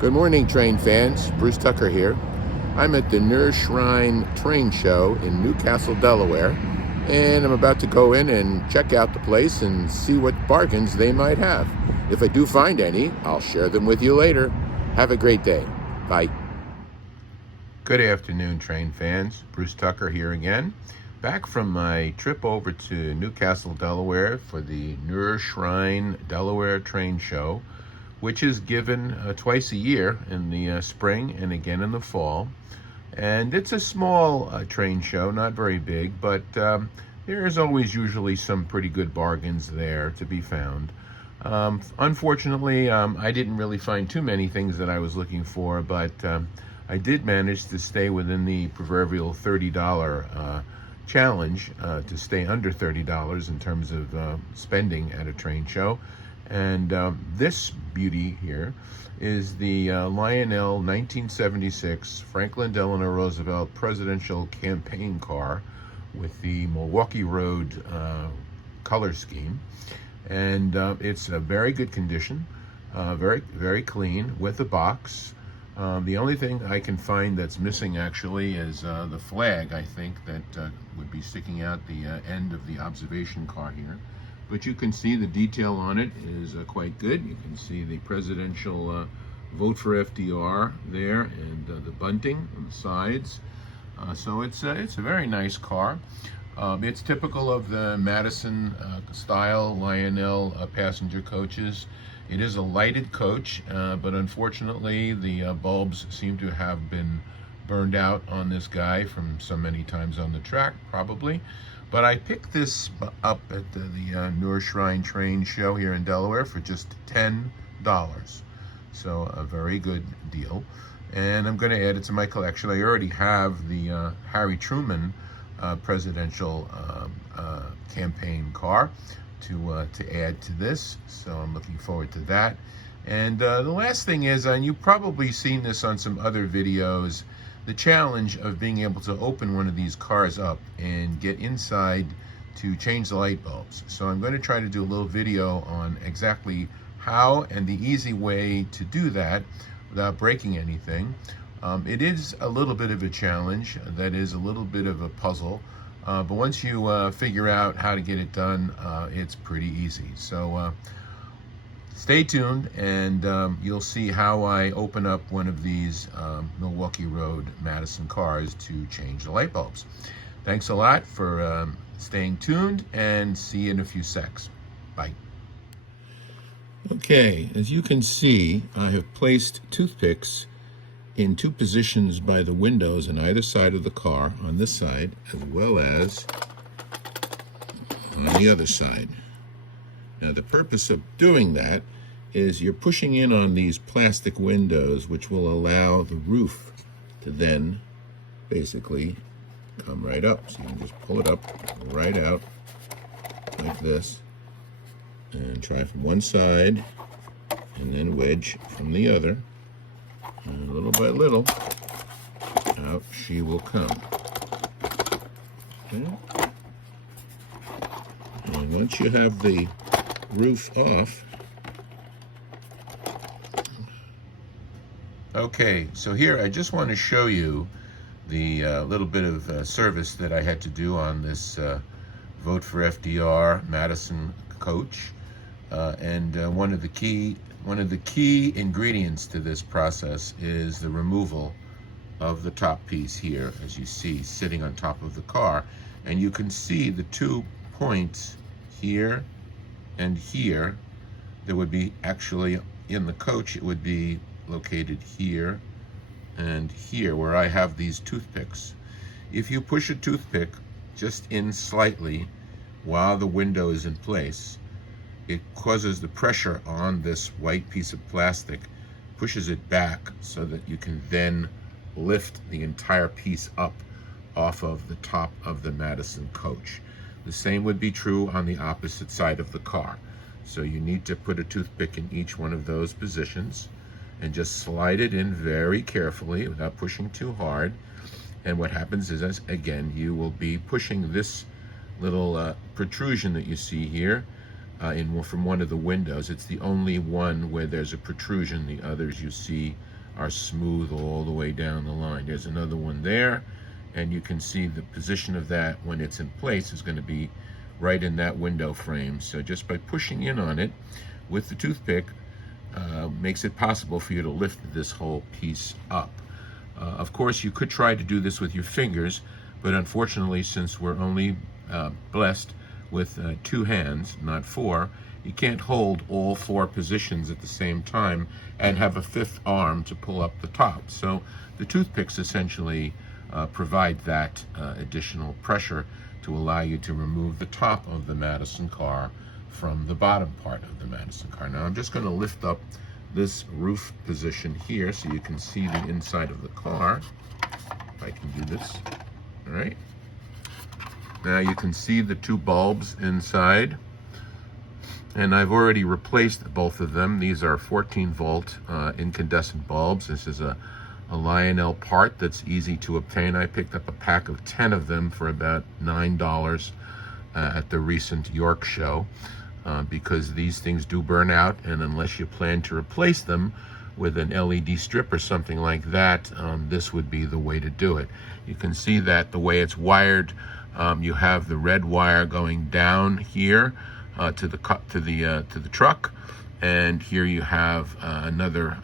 Good morning, train fans. Bruce Tucker here. I'm at the Nürburgring Train Show in Newcastle, Delaware, and I'm about to go in and check out the place and see what bargains they might have. If I do find any, I'll share them with you later. Have a great day. Bye. Good afternoon, train fans. Bruce Tucker here again. Back from my trip over to Newcastle, Delaware for the Nürburgring Delaware Train Show, which is given twice a year in the spring and again in the fall. And it's a small train show, not very big, but there's always usually some pretty good bargains there to be found. Unfortunately, I didn't really find too many things that I was looking for, but I did manage to stay within the proverbial $30 challenge, to stay under $30 in terms of spending at a train show. And this beauty here is the Lionel 1976 Franklyn Delano Roosevelt presidential campaign car with the Milwaukee Road color scheme. And it's a very good condition, very, very clean with a box. The only thing I can find that's missing actually is the flag, I think, that would be sticking out the end of the observation car here. But you can see the detail on it is quite good. You can see the presidential vote for FDR there, and the bunting on the sides. So it's a very nice car. It's typical of the Madison style Lionel passenger coaches. It is a lighted coach, but unfortunately the bulbs seem to have been burned out on this guy from so many times on the track, probably. But I picked this up at the Nürburgring Train Show here in Delaware for just $10. So a very good deal. And I'm going to add it to my collection. I already have the Harry Truman presidential campaign car to add to this. So I'm looking forward to that. And the last thing is, and you've probably seen this on some other videos, the challenge of being able to open one of these cars up and get inside to change the light bulbs. So I'm going to try to do a little video on exactly how and the easy way to do that without breaking anything. It is a little bit of a challenge, that is a little bit of a puzzle, but once you figure out how to get it done, it's pretty easy. So stay tuned, and you'll see how I open up one of these Milwaukee Road Madison cars to change the light bulbs. Thanks a lot for staying tuned, and see you in a few secs. Bye. Okay, as you can see, I have placed toothpicks in two positions by the windows on either side of the car, on this side as well as on the other side. Now, the purpose of doing that is you're pushing in on these plastic windows, which will allow the roof to then basically come right up. So you can just pull it up right out like this and try from one side and then wedge from the other. And little by little, out she will come. Okay. And once you have the roof off, okay, so here I just want to show you the little bit of service that I had to do on this Vote for FDR Madison coach, and one of the key ingredients to this process is the removal of the top piece here, as you see, sitting on top of the car. And you can see the 2 points here and here. There would be actually, in the coach, it would be located here and here, where I have these toothpicks. If you push a toothpick just in slightly while the window is in place, it causes the pressure on this white piece of plastic, pushes it back so that you can then lift the entire piece up off of the top of the Madison coach. The same would be true on the opposite side of the car. So you need to put a toothpick in each one of those positions and just slide it in very carefully without pushing too hard. And what happens is, as again, you will be pushing this little protrusion that you see here from one of the windows. It's the only one where there's a protrusion. The others you see are smooth all the way down the line. There's another one there, and you can see the position of that when it's in place is going to be right in that window frame. So just by pushing in on it with the toothpick makes it possible for you to lift this whole piece up. Of course, you could try to do this with your fingers, but unfortunately, since we're only blessed with 2 hands, not 4, you can't hold all 4 positions at the same time and have a 5th arm to pull up the top. So the toothpicks essentially provide that additional pressure to allow you to remove the top of the Madison car from the bottom part of the Madison car. Now I'm just going to lift up this roof position here so you can see the inside of the car. If I can do this. All right. Now you can see the 2 bulbs inside, and I've already replaced both of them. These are 14-volt incandescent bulbs. This is a Lionel part that's easy to obtain. I picked up a pack of 10 of them for about $9 at the recent York show because these things do burn out, and unless you plan to replace them with an LED strip or something like that, this would be the way to do it. You can see that the way it's wired, you have the red wire going down here to the truck, and here you have another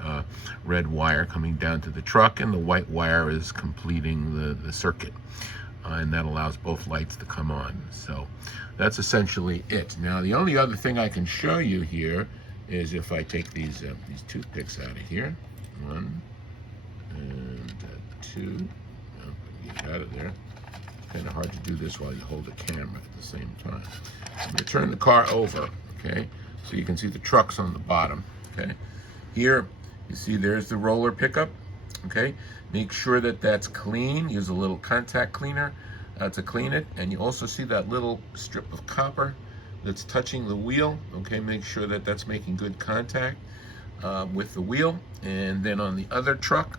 red wire coming down to the truck, and the white wire is completing the circuit, and that allows both lights to come on. So that's essentially it. Now the only other thing I can show you here is if I take these toothpicks out of here, 1 and 2, get out of there. Kind of hard to do this while you hold the camera at the same time. I'm going to turn the car over, okay, so you can see the trucks on the bottom, okay. Here, you see there's the roller pickup, okay. Make sure that that's clean. Use a little contact cleaner to clean it, and you also see that little strip of copper that's touching the wheel, okay. Make sure that that's making good contact with the wheel. And then on the other truck,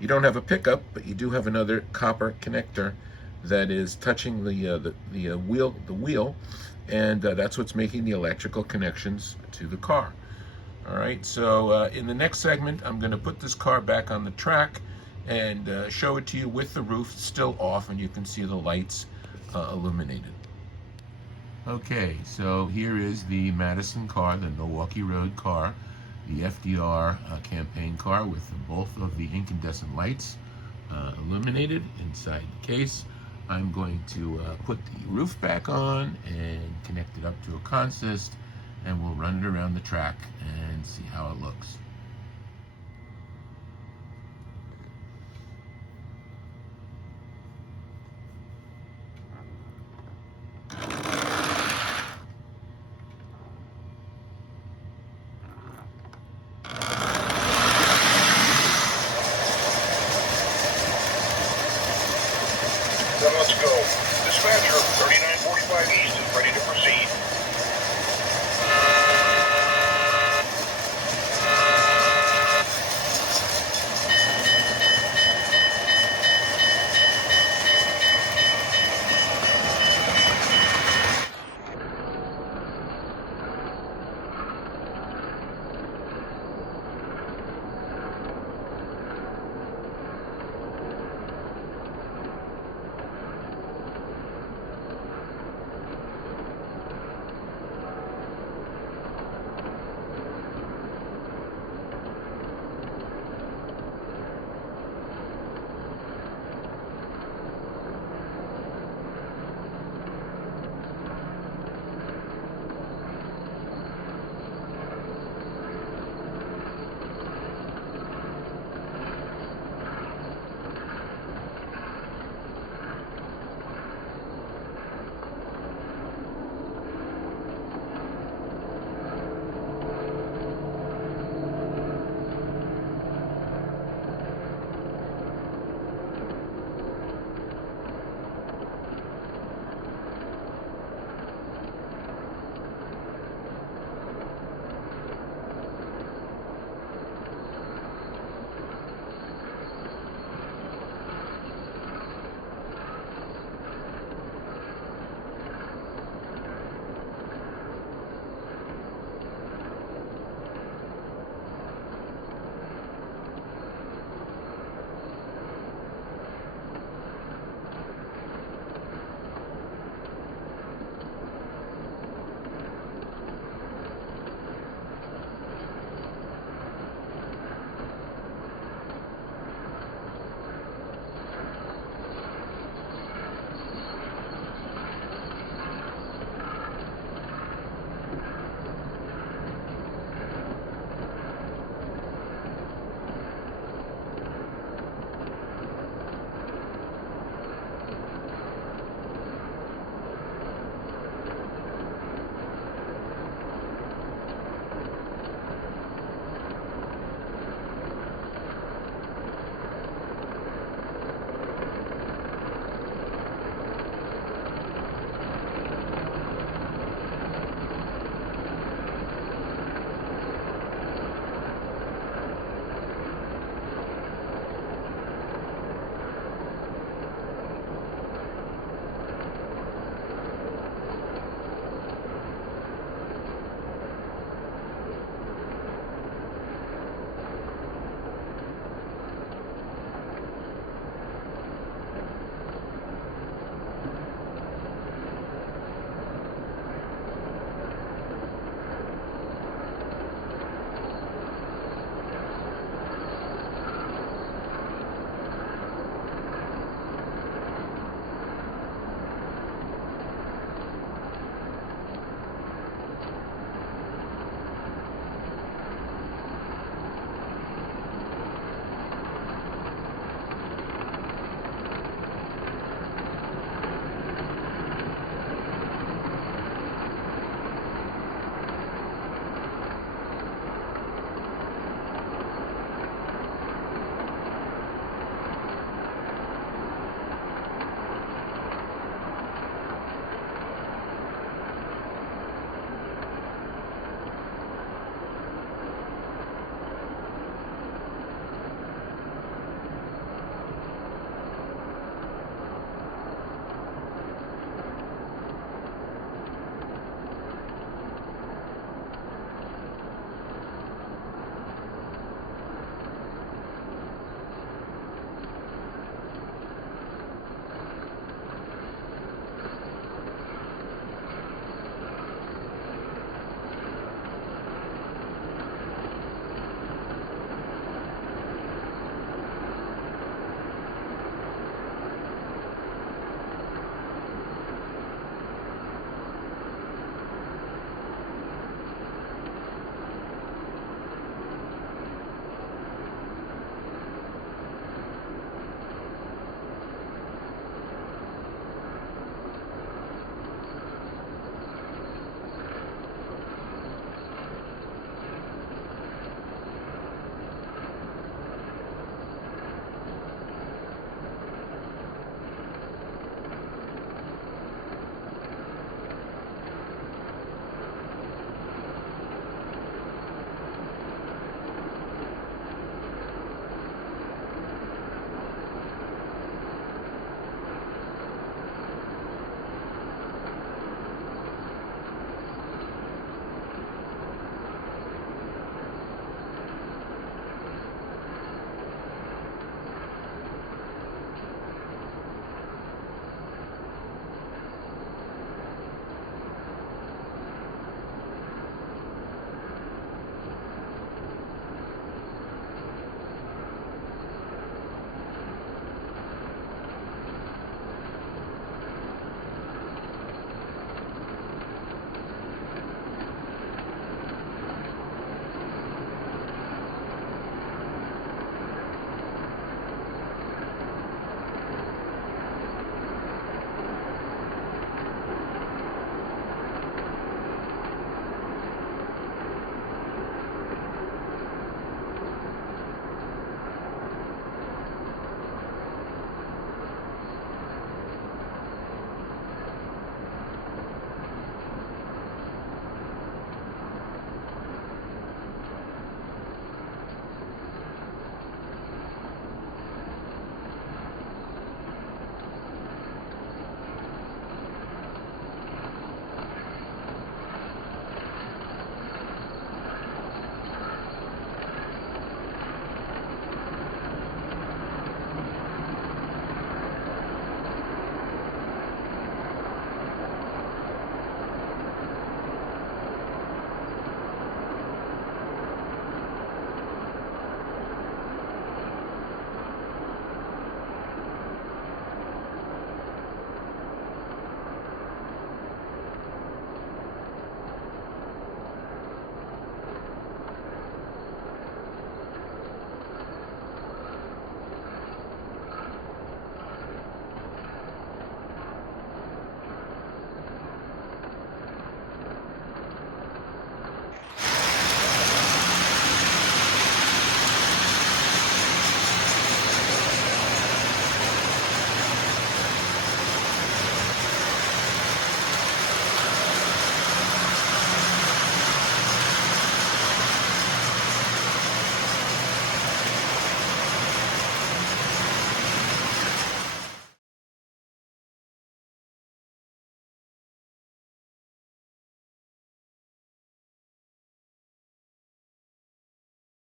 you don't have a pickup, but you do have another copper connector that is touching the wheel, and that's what's making the electrical connections to the car. All right, so in the next segment, I'm going to put this car back on the track and show it to you with the roof still off, and you can see the lights illuminated. Okay, so here is the Madison car, the Milwaukee Road car, the FDR campaign car with both of the incandescent lights illuminated inside the case. I'm going to put the roof back on and connect it up to a consist, and we'll run it around the track and see how it looks. Then let's go. Dispatcher, 3945 East is ready